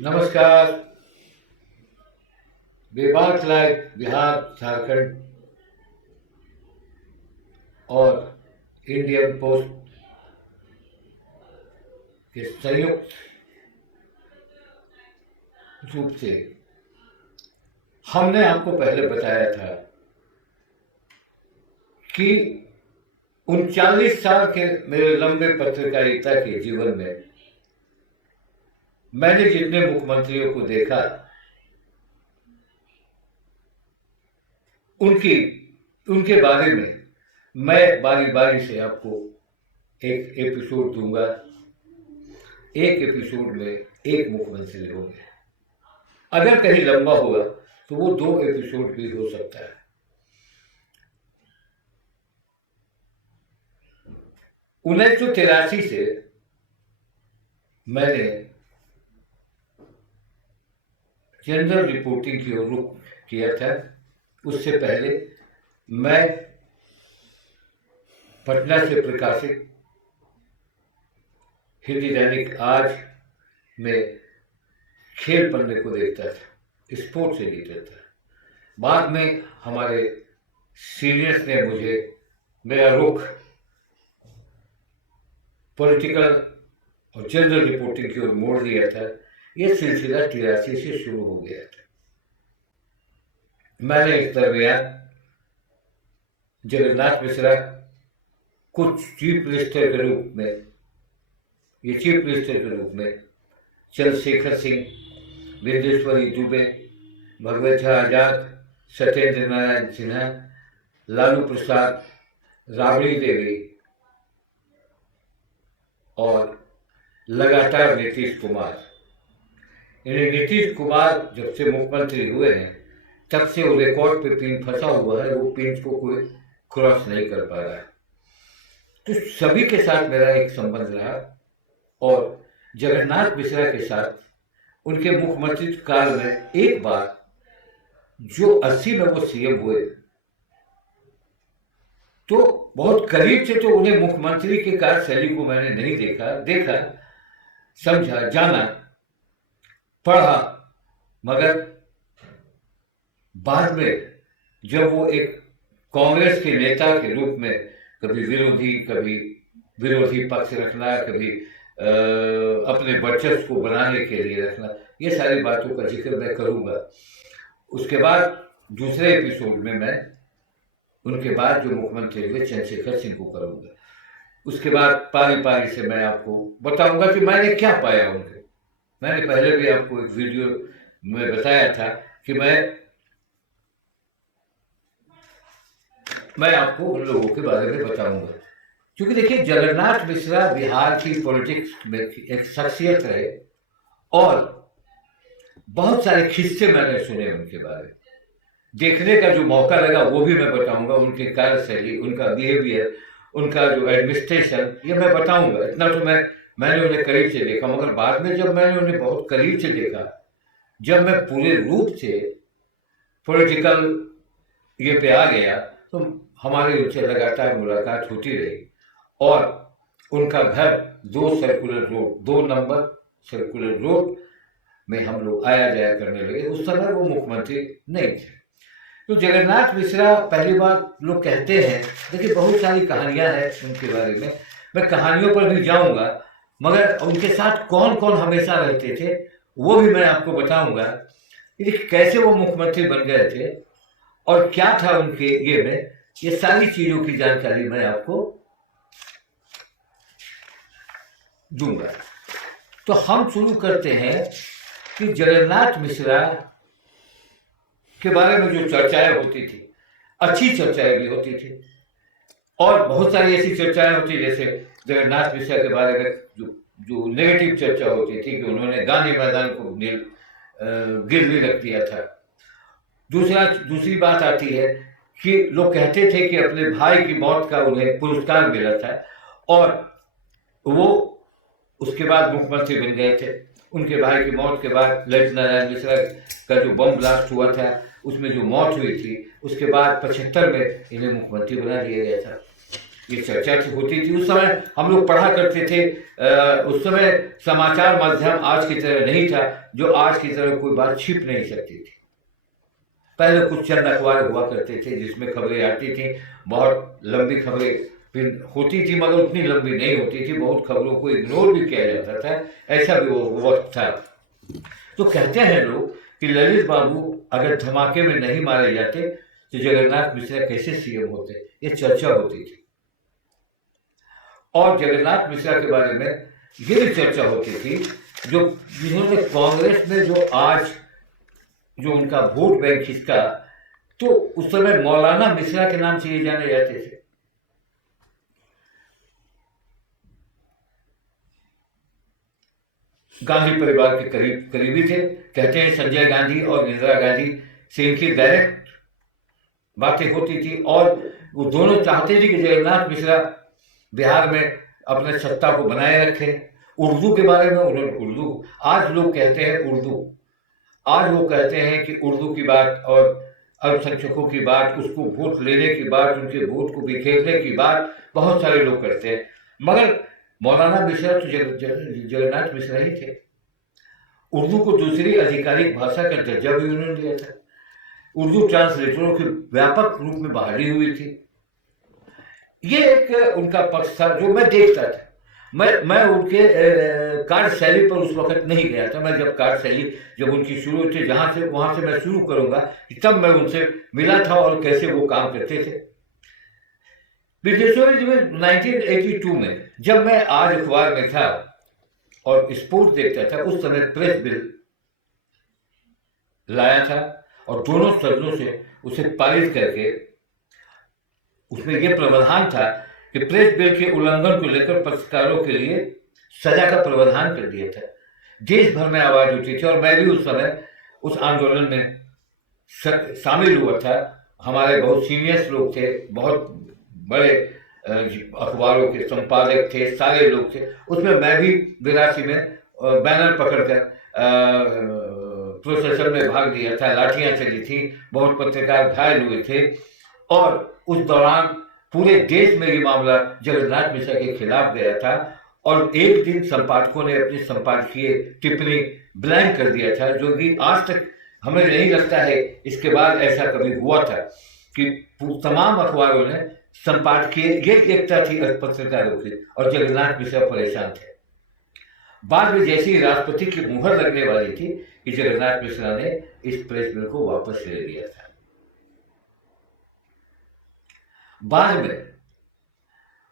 नमस्कार। बेबाक लाइव बिहार, झारखंड और इंडियन पोस्ट के संयुक्त रूप से हमने आपको पहले बताया था कि 39 साल के मेरे लंबे पत्रकारिता के जीवन में मैंने जितने मुख्यमंत्रियों को देखा उनके बारे में मैं बारी बारी से आपको एक एपिसोड दूंगा। एक एपिसोड में एक मुख्यमंत्री होंगे। अगर कहीं लंबा हुआ तो वो 2 एपिसोड भी हो सकता है। 1983 से मैंने जनरल रिपोर्टिंग की ओर रुख किया था। उससे पहले मैं पटना से प्रकाशित हिंदी दैनिक आज में खेल पन्ने को देखता था, स्पोर्ट्स एडिटर था। बाद में हमारे सीनियर्स ने मुझे मेरा रुख पॉलिटिकल और जनरल रिपोर्टिंग की ओर मोड़ दिया था। यह सिलसिला 83 से शुरू हो गया था। मैंने इस दरमियान जगन्नाथ मिश्रा कुछ चीफ मिनिस्टर के रूप में चंद्रशेखर सिंह, विंदेश्वरी दुबे, भगवत झा आजाद, सत्येंद्र नारायण सिन्हा, लालू प्रसाद, राबड़ी देवी और लगातार नीतीश कुमार। यानी नीतीश कुमार जब से मुख्यमंत्री हुए हैं तब से वो रिकॉर्ड पे पिन फंसा हुआ है। वो पिन को कोई क्रॉस नहीं कर पा रहा है। तो सभी के साथ मेरा एक संबंध रहा और जगन्नाथ मिश्रा के साथ उनके मुख्यमंत्री काल में एक बार जो 80 में वो सीएम हुए तो बहुत करीब से तो उन्हें मुख्यमंत्री के कार्यशैली को मैंने नहीं देखा, समझा, जाना, पढ़ा। मगर बाद में जब वो एक कांग्रेस के नेता के रूप में कभी विरोधी पक्ष रखना, कभी अपने वर्चस्व को बनाने के लिए रखना, ये सारी बातों का जिक्र मैं करूंगा। उसके बाद दूसरे एपिसोड में मैं उनके बाद जो मुख्यमंत्री हुए चंद्रशेखर सिंह को करूंगा। उसके बाद पारी पारी से मैं आपको बताऊंगा कि मैंने क्या पाया उनके। मैंने पहले भी आपको एक वीडियो में बताया था कि मैं आपको उन लोगों के बारे में बताऊंगा। क्योंकि देखिए, जगन्नाथ मिश्रा बिहार की पॉलिटिक्स में एक शख्सियत रहे और बहुत सारे किस्से मैंने सुने उनके बारे में। देखने का जो मौका लगा वो भी मैं बताऊंगा। उनकी कार्यशैली, उनका बिहेवियर, उनका जो एडमिनिस्ट्रेशन, ये मैं बताऊंगा। इतना तो मैंने उन्हें करीब से देखा। मगर बाद में जब मैंने उन्हें बहुत करीब से देखा, जब मैं पूरे रूप से पॉलिटिकल ये पे आ गया, तो हमारी उनसे लगातार मुलाकात होती रही। और उनका घर 2 नंबर सर्कुलर रोड में हम लोग आया जाया करने लगे। उस समय वो मुख्यमंत्री नहीं थे। तो जगन्नाथ मिश्रा, पहली बात लोग कहते हैं, देखिए बहुत सारी कहानियां हैं उनके बारे में, मैं कहानियों पर भी जाऊंगा। मगर उनके साथ कौन कौन हमेशा रहते थे वो भी मैं आपको बताऊंगा कि कैसे वो मुख्यमंत्री बन गए थे और क्या था उनके ये में। ये सारी चीजों की जानकारी मैं आपको दूंगा। तो हम शुरू करते हैं कि जगन्नाथ मिश्रा के बारे में जो चर्चाएं होती थी, अच्छी चर्चाएं भी होती थी और बहुत सारी ऐसी चर्चाएं होती, जैसे जगन्नाथ मिश्रा के बारे में जो नेगेटिव चर्चा होती थी कि उन्होंने गांधी मैदान को गिरवी रख दिया था। दूसरी बात आती है कि लोग कहते थे कि अपने भाई की मौत का उन्हें पुरस्कार मिला था और वो उसके बाद मुख्यमंत्री बन गए थे। उनके भाई की मौत के बाद ललित नारायण मिश्रा का जो बम ब्लास्ट हुआ था उसमें जो मौत हुई थी, उसके बाद 75 में इन्हें मुख्यमंत्री बना दिया गया था। ये चर्चा होती थी। उस समय हम लोग पढ़ा करते थे। उस समय समाचार माध्यम आज की तरह नहीं था, जो आज की तरह कोई बात छिप नहीं सकती थी। पहले कुछ चंद अखबार हुआ करते थे जिसमें खबरें आती थी, बहुत लंबी खबरें फिर होती थी, मगर उतनी लंबी नहीं होती थी, बहुत खबरों को इग्नोर भी किया जाता था, ऐसा भी वो वक्त था। तो कहते हैं लोग कि ललित बाबू अगर धमाके में नहीं मारे जाते तो जगन्नाथ मिश्रा कैसे सीएम होते, ये चर्चा होती थी। और जगन्नाथ मिश्रा के बारे में ये भी चर्चा होती थी, जो जिन्होंने कांग्रेस में जो आज जो उनका वोट बैंक खिसका, तो उस समय मौलाना मिश्रा के नाम से ये जाने जाते थे। गांधी परिवार के करीबी थे। कहते हैं संजय गांधी और इंदिरा गांधी से इनकी डायरेक्ट बातें होती थी, और वो दोनों चाहते थे कि जगन्नाथ मिश्रा बिहार में अपने सत्ता को बनाए रखे। उर्दू के बारे में उन्होंने उर्दू, आज लोग कहते हैं उर्दू, आज वो कहते हैं कि उर्दू की बात और अल्पसंख्यकों की बात, उसको वोट लेने की बात, उनके वोट को बिखेरने की बात बहुत सारे लोग करते हैं, मगर मौलाना मिश्रा तो जगन्नाथ मिश्रा ही थे। उर्दू को दूसरी आधिकारिक भाषा का दर्जा भी उन्होंने दिया था। उर्दू ट्रांसलेटरों की व्यापक रूप में बहाली हुई थी। ये एक उनका पक्ष था जो मैं देखता था। मैं उनके कार्यशैली पर उस वक्त नहीं गया था। मैं जब कार्यशैली जब उनकी शुरू थी, जहां से वहां से मैं शुरू करूंगा, तब मैं उनसे मिला था और कैसे वो काम करते थे। विदेशों में 1982 में जब मैं आज अखबार में था और स्पोर्ट्स देखता था, उस समय प्रेस बिल लाया था और दोनों सदनों से उसे पारित करके उसमें यह प्रावधान था कि प्रेस बिल के उल्लंघन को लेकर पत्रकारों के लिए सजा का प्रावधान कर दिया था। देश भर में आवाज उठी थी और मैं भी उस समय उस आंदोलन में शामिल हुआ था। हमारे बहुत सीनियर्स लोग थे, बहुत बड़े अखबारों के संपादक थे, सारे लोग थे। उसमें मैं भी 82 में बैनर पकड़कर प्रोसेसन में भाग लिया था। लाठियां चली थी, बहुत पत्रकार घायल हुए थे, और उस दौरान पूरे देश में ये मामला जगन्नाथ मिश्रा के खिलाफ गया था। और एक दिन संपादकों ने अपनी संपादकीय टिप्पणी ब्लैंक कर दिया था, जो कि आज तक हमें नहीं लगता है इसके बाद ऐसा कभी हुआ था कि तमाम अखबारों ने संपादकीय, ये एकता थी पत्रकारों की, और जगन्नाथ मिश्रा परेशान थे। बाद में जैसी राष्ट्रपति की मुहर लगने वाली थी कि जगन्नाथ मिश्रा ने इस प्रेस बिल को वापस ले लिया था।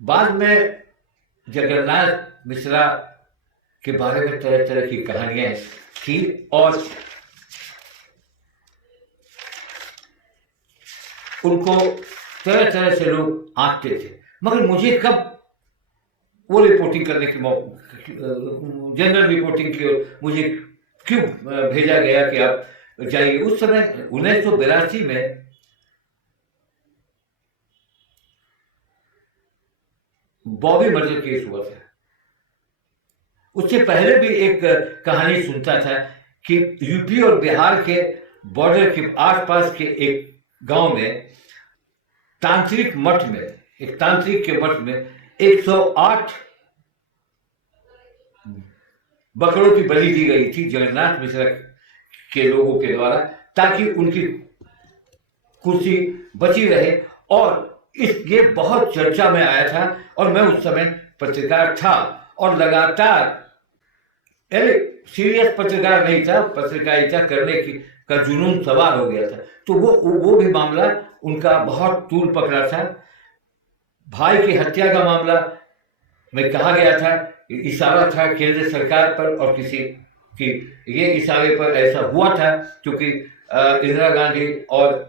बाद में जगन्नाथ मिश्रा के बारे में तरह तरह की कहानियां थी और उनको तरह तरह से लोग आंकते थे, मगर मुझे कब वो रिपोर्टिंग करने की जनरल रिपोर्टिंग की ओर मुझे क्यों भेजा गया कि आप जाइए। उस समय 1982 में बॉबी मर्डर केस हुआ था। उससे पहले भी एक कहानी सुनता था कि यूपी और बिहार के बॉर्डर के आसपास के एक गांव में तांत्रिक मठ में, एक तांत्रिक के मठ में 108 बकरों की बलि दी गई थी जगन्नाथ मिश्रा के लोगों के द्वारा, ताकि उनकी कुर्सी बची रहे। और ये बहुत चर्चा में आया था और मैं उस समय पत्रकार था और लगातार, सीरियस पत्रकार नहीं था, पत्रकारिता करने की का जुनून सवार हो गया था। तो वो भी मामला उनका बहुत तूल पकड़ा था। भाई की हत्या का मामला में कहा गया था, इशारा था केंद्र सरकार पर और किसी की, ये इशारे पर ऐसा हुआ था क्योंकि इंदिरा गांधी और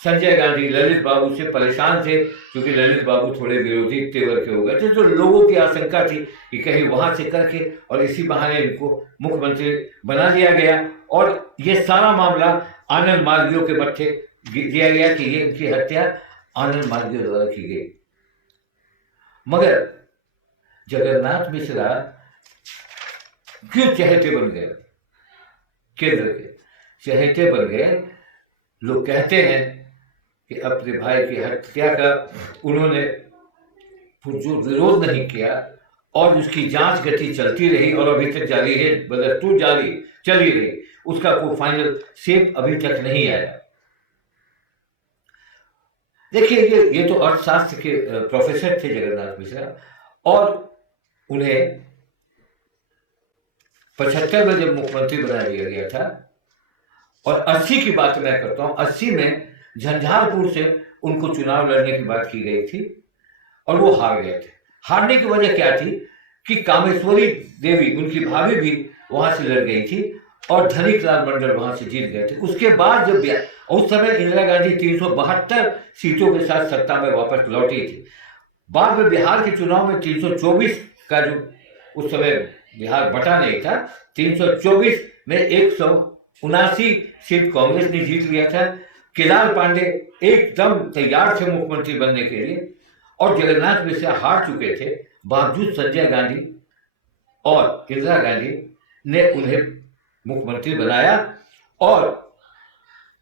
संजय गांधी ललित बाबू से परेशान थे, क्योंकि ललित बाबू थोड़े विरोधी तेवर के हो गए थे। तो लोगों की आशंका थी कि कहीं वहां से करके और इसी बहाने इनको मुख्यमंत्री बना दिया गया। और ये सारा मामला आनंद मालवीय के मत्थे दिया गया कि ये इनकी हत्या आनंद मालवीय द्वारा की गई। मगर जगन्नाथ मिश्रा क्यों चहेते बन गए, केंद्र के चहेते बन गए? लोग कहते हैं कि अपने भाई की हत्या का उन्होंने जो विरोध नहीं किया और उसकी जांच गति चलती रही और अभी तक जारी है, बदस्तूर जारी चली रही, उसका कोई फाइनल शेप अभी तक नहीं आया। देखिए, ये तो अर्थशास्त्र के प्रोफेसर थे जगन्नाथ मिश्रा, और उन्हें 75 में जब मुख्यमंत्री बना दिया गया था, और 80 की बात मैं करता हूं, 80 में झंझारपुर से उनको चुनाव लड़ने की बात की गई थी और वो हार गए थे। हारने की वजह क्या थी कि कामेश्वरी देवी, उनकी भाभी भी वहां से लड़ गई थी और धनिक लाल मंडल वहां से जीत गए थे। उसके बाद जब उस समय इंदिरा गांधी 372 सीटों के साथ सत्ता में वापस लौटी थी। बाद में बिहार के चुनाव में 324 का, जो उस समय बिहार बटा नहीं था, 324 में 179 सीट कांग्रेस ने जीत लिया था। केदार पांडे एकदम तैयार थे मुख्यमंत्री बनने के लिए, और जगन्नाथ मिश्रा हार चुके थे, बावजूद संजय गांधी और इंदिरा गांधी ने उन्हें मुख्यमंत्री बनाया, और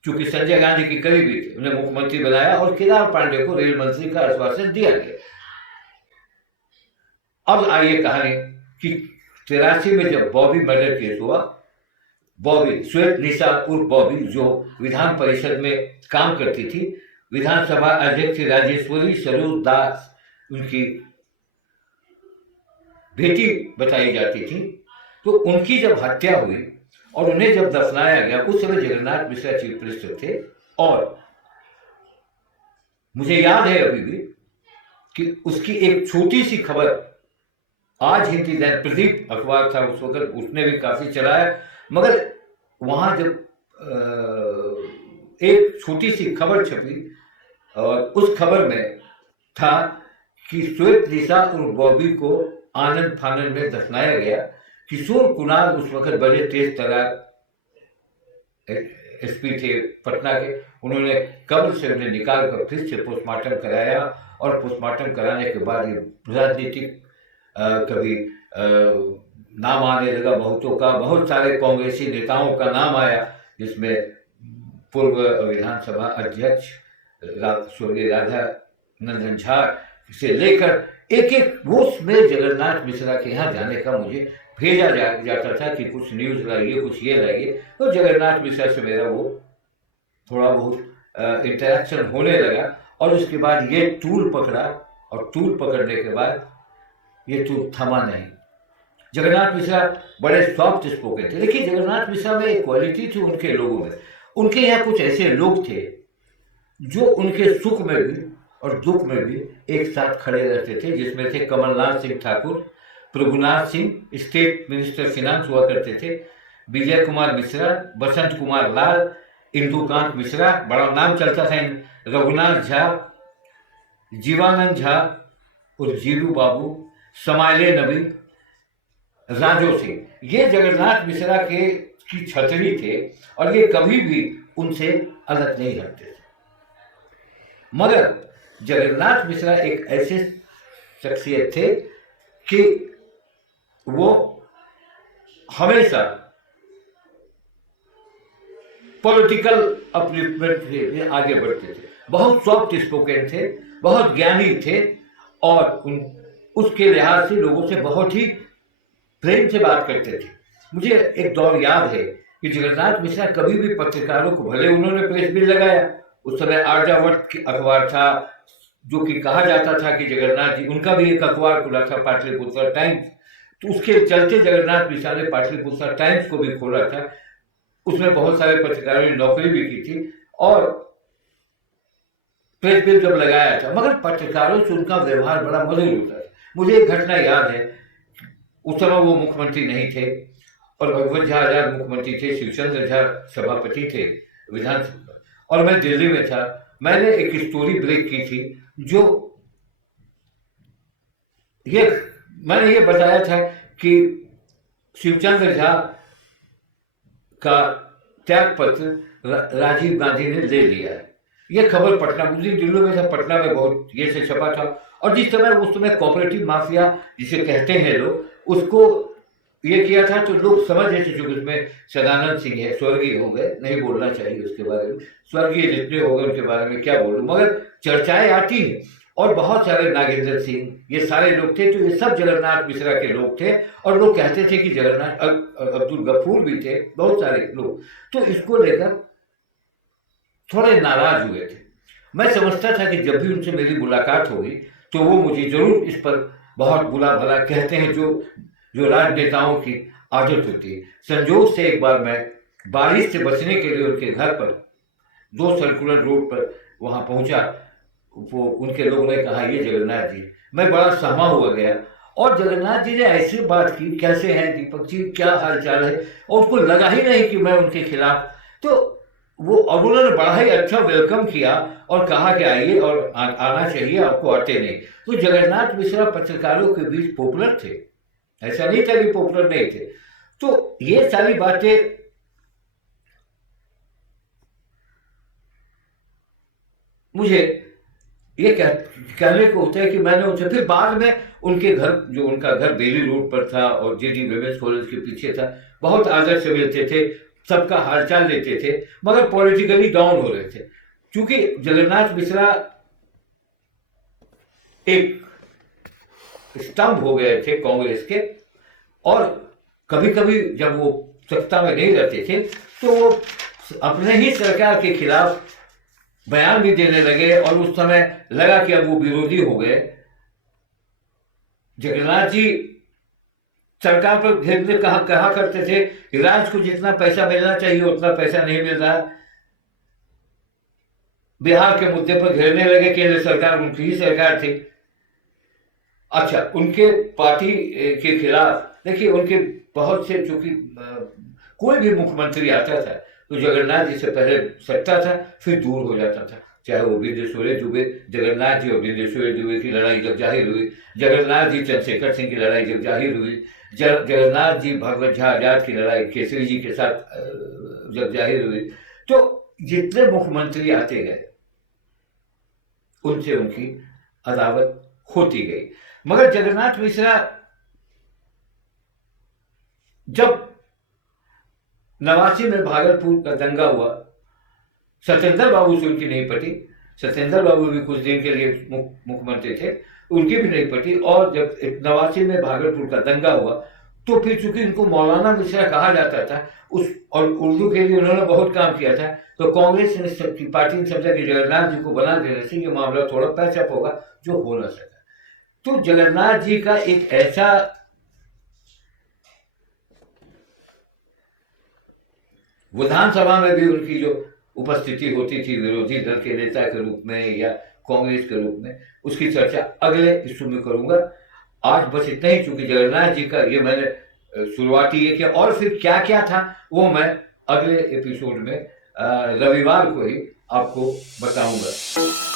चूंकि संजय गांधी के करीबी थे, उन्हें मुख्यमंत्री बनाया और केदार पांडे को रेल मंत्री का आश्वासन दिया गया। अब आइए कहानी कि 83 में जब बॉबी मर्डर केस हुआ, बॉबी, श्वेत निशा उर्फ बॉबी, जो विधान परिषद में काम करती थी, विधानसभा अध्यक्ष राजेश्वरी स्वरूप दास उनकी बेटी बताई जाती थी, तो उनकी जब हत्या हुई और उन्हें जब दफनाया गया, उस समय जगन्नाथ मिश्रा चीफ मिनिस्टर थे। और मुझे याद है अभी भी कि उसकी एक छोटी सी खबर आज हिंदी दैनिक प्रदीप अखबार था उस वक्त, उसने भी काफी चलाया, मगर वहां जब एक छोटी सी खबर छपी और उस खबर में था कि श्वेत निशा और बॉबी को आनंद फानंद में दफनाया गया। किशोर कुणाल उस वक्त बड़े तेज तरार एसपी थे पटना के, उन्होंने कब्र से उन्हें निकाल कर फिर से पोस्टमार्टम कराया, और पोस्टमार्टम कराने के बाद ये राजनीतिक कभी नाम आने लगा बहुतों का, बहुत सारे कांग्रेसी नेताओं का नाम आया, जिसमें पूर्व विधानसभा अध्यक्ष स्वर्गीय राधा नंदन झा से लेकर एक एक रोज में जगन्नाथ मिश्रा के यहाँ जाने का मुझे भेजा जाता था कि कुछ न्यूज़ लाइए, कुछ ये लाइए। तो जगन्नाथ मिश्रा से मेरा वो थोड़ा बहुत इंटरेक्शन होने लगा, और उसके बाद ये टूल पकड़ा, और टूल पकड़ने के बाद ये टूल थमा नहीं। जगन्नाथ मिश्रा बड़े सॉफ्ट स्पोकन थे। देखिए, जगन्नाथ मिश्रा में एक क्वालिटी थी उनके लोगों में, उनके यहाँ कुछ ऐसे लोग थे जो उनके सुख में भी और दुख में भी एक साथ खड़े रहते थे, जिसमें थे Kamalnath Singh Thakur, Prabhunath Singh state minister finance हुआ करते थे, विजय कुमार मिश्रा, बसंत कुमार लाल, इंदुकांत मिश्रा, बड़ा नाम चलता था, रघुनाथ झा, जीवानंद झा और जीरू बाबू, समाइले नबी, राजो सिंह, ये जगन्नाथ मिश्रा के की छतरी थे, और ये कभी भी उनसे अलग नहीं हटते थे। मगर जगन्नाथ मिश्रा एक ऐसे शख्सियत थे कि वो हमेशा पॉलिटिकल अपलिफ्टमेंट के लिए आगे बढ़ते थे, बहुत सॉफ्ट स्पोकन थे, बहुत ज्ञानी थे, और उसके लिहाज से लोगों से बहुत ही प्रेम से बात करते थे। मुझे एक दौर याद है कि जगन्नाथ मिश्रा कभी भी पत्रकारों को, भले उन्होंने प्रेस बिल लगाया, उस समय आर्यावर्त अखबार था, जो कि कहा जाता था कि जगन्नाथ जी, उनका भी एक अखबार खुला था पाटलिपुत्र टाइम्स, तो उसके चलते जगन्नाथ मिश्रा ने पाटलिपुत्र टाइम्स को भी खोला था, उसमें बहुत सारे पत्रकारों ने नौकरी भी की थी, और प्रेस बिल जब लगाया था, मगर पत्रकारों से उनका व्यवहार बड़ा मधुर होता था। मुझे एक घटना याद है, उस समय वो मुख्यमंत्री नहीं थे और भगवत झा आजाद मुख्यमंत्री थे, शिवचंद्र झा सभापति थे विधानसभा, और मैं दिल्ली में था। मैंने एक स्टोरी ब्रेक की थी, जो मैंने ये बताया था कि शिवचंद्र झा का त्याग पत्र राजीव गांधी ने ले लिया है। ये खबर पटना, उस दिन दिल्ली में था, पटना में बहुत ये से छपा था, और जिस समय उस समय कोऑपरेटिव माफिया जिसे कहते हैं लोग, उसको ये किया था, तो लोग समझ रहे थे, जो उसमें सदानंद सिंह है, स्वर्गीय हो गए, नहीं बोलना चाहिए उसके बारे में, स्वर्गीय जितने हो गए उनके बारे में क्या बोलूं, मगर चर्चाएं आती हैं, और बहुत सारे नागेंद्र सिंह, ये सारे लोग थे। तो ये सब जगन्नाथ मिश्रा के लोग थे और लोग कहते थे कि जगन्नाथ, अब्दुल गफूर भी थे, बहुत सारे लोग तो इसको लेकर थोड़े नाराज हुए थे। मैं समझता था कि जब भी उनसे मेरी मुलाकात होगी तो वो मुझे जरूर इस पर बहुत बुरा भला कहते हैं, जो जो राजनेताओं की आदत होती है। संजोग से एक बार मैं बारिश से बचने के लिए उनके घर पर 2 सर्कुलर रोड पर वहां पहुंचा। वो उनके लोगों ने कहा, ये जगन्नाथ जी। मैं बड़ा सहमा हुआ गया और जगन्नाथ जी ने ऐसी बात की, कैसे हैं दीपक जी, क्या हाल चाल है, और उसको लगा ही नहीं कि मैं उनके खिलाफ। तो वो, और उन्होंने बड़ा ही अच्छा वेलकम किया और कहा कि आइए और आना चाहिए, आपको आते नहीं। तो जगन्नाथ मिश्रा पत्रकारों के बीच पॉपुलर थे, ऐसा नहीं था कि पॉपुलर नहीं थे। तो ये सारी बातें मुझे ये कहने को होता है कि मैंने उनसे फिर बाद में उनके घर, जो उनका घर बेली रोड पर था और जेडी विमेंस कॉलेज के पीछे था, बहुत आदर से मिलते थे, सबका हालचाल लेते थे, मगर पॉलिटिकली डाउन हो रहे थे। क्योंकि जगन्नाथ मिश्रा एक स्तंभ हो गए थे कांग्रेस के, और कभी कभी जब वो सत्ता में नहीं रहते थे तो वो अपने ही सरकार के खिलाफ बयान भी देने लगे, और उस समय लगा कि अब वो विरोधी हो गए। जगन्नाथ जी सरकार पर घेरने कहा करते थे कि राज्य को जितना पैसा मिलना चाहिए उतना पैसा नहीं मिल रहा। बिहार के मुद्दे पर घेरने लगे, केंद्र सरकार उनकी ही सरकार थी। अच्छा, उनके पार्टी के खिलाफ देखिए, उनके बहुत से, चूंकि कोई भी मुख्यमंत्री आता था तो जगन्नाथ जी से पहले सत्ता था, फिर दूर हो जाता था। चाहे वो बिंदेश्वरी दुबे, जगन्नाथ जी और बिंदेश्वरी दुबे की लड़ाई जब जाहिर हुई, जगन्नाथ जी चंद्रशेखर सिंह की लड़ाई जब जाहिर हुई, जगन्नाथ जी भगवत झा आजाद की लड़ाई केसरी जी के साथ जब जाहिर हुई, तो जितने मुख्यमंत्री आते गए उनसे उनकी अदावत होती गई। मगर जगन्नाथ मिश्रा, जब 89 में भागलपुर का दंगा हुआ, सत्येंद्र बाबू से उनकी नहीं पटी। सत्येंद्र बाबू भी कुछ दिन के लिए मुख्यमंत्री थे, उनकी भी नहीं पटी। और जब 89 में भागलपुर का दंगा हुआ तो फिर चूंकि उनको मौलाना मिश्रा कहा जाता था, उस और उर्दू के लिए उन्होंने बहुत काम किया था, तो कांग्रेस ने, पार्टी ने समझा कि जगन्नाथ जी को बना देने से ये मामला थोड़ा पैचअप होगा, जो हो न सका। तो जगन्नाथ जी का एक ऐसा विधानसभा में भी उनकी जो उपस्थिति होती थी विरोधी दल के नेता के रूप में या कांग्रेस के रूप में, उसकी चर्चा अगले इशू में करूंगा। आज बस इतना ही, चूंकि जगन्नाथ जी का ये मैंने शुरुआती ये किया, और फिर क्या क्या था वो मैं अगले एपिसोड में रविवार को ही आपको बताऊंगा।